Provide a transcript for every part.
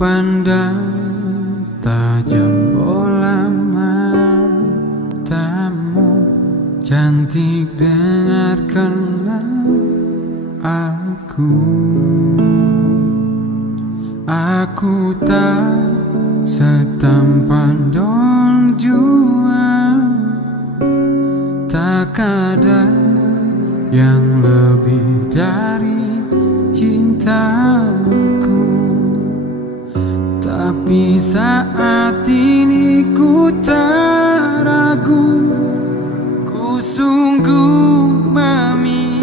pandang tajam bola matamu, cantik, dengarkanlah aku. Aku tak setampan Don Juan, tak ada yang lebih dari cintaku. Tapi saat ini ku tak ragu, ku sungguh memintamu.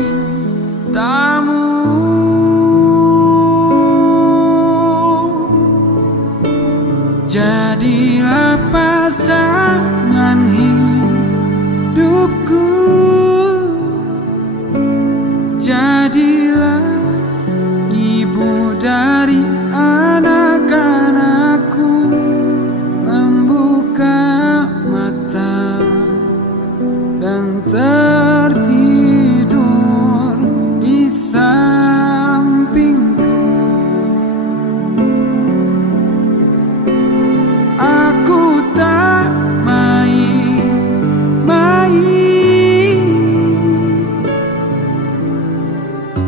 Jadilah pasangan hidupku, jadilah ibu dari anak-anakku. Membuka mata dan tertidur di sampingku. Aku tak main-main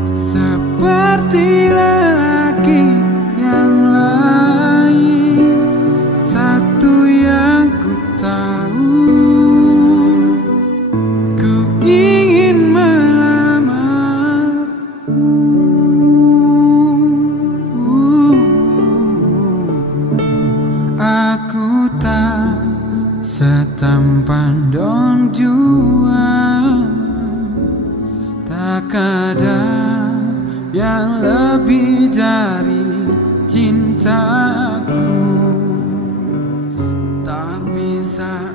seperti lelaki yang lain. Satu yang ku tahu, ku ingin melamarmu. Aku tak setampan Don Juan, tak ada yang lebih dari cintaku. Tak bisa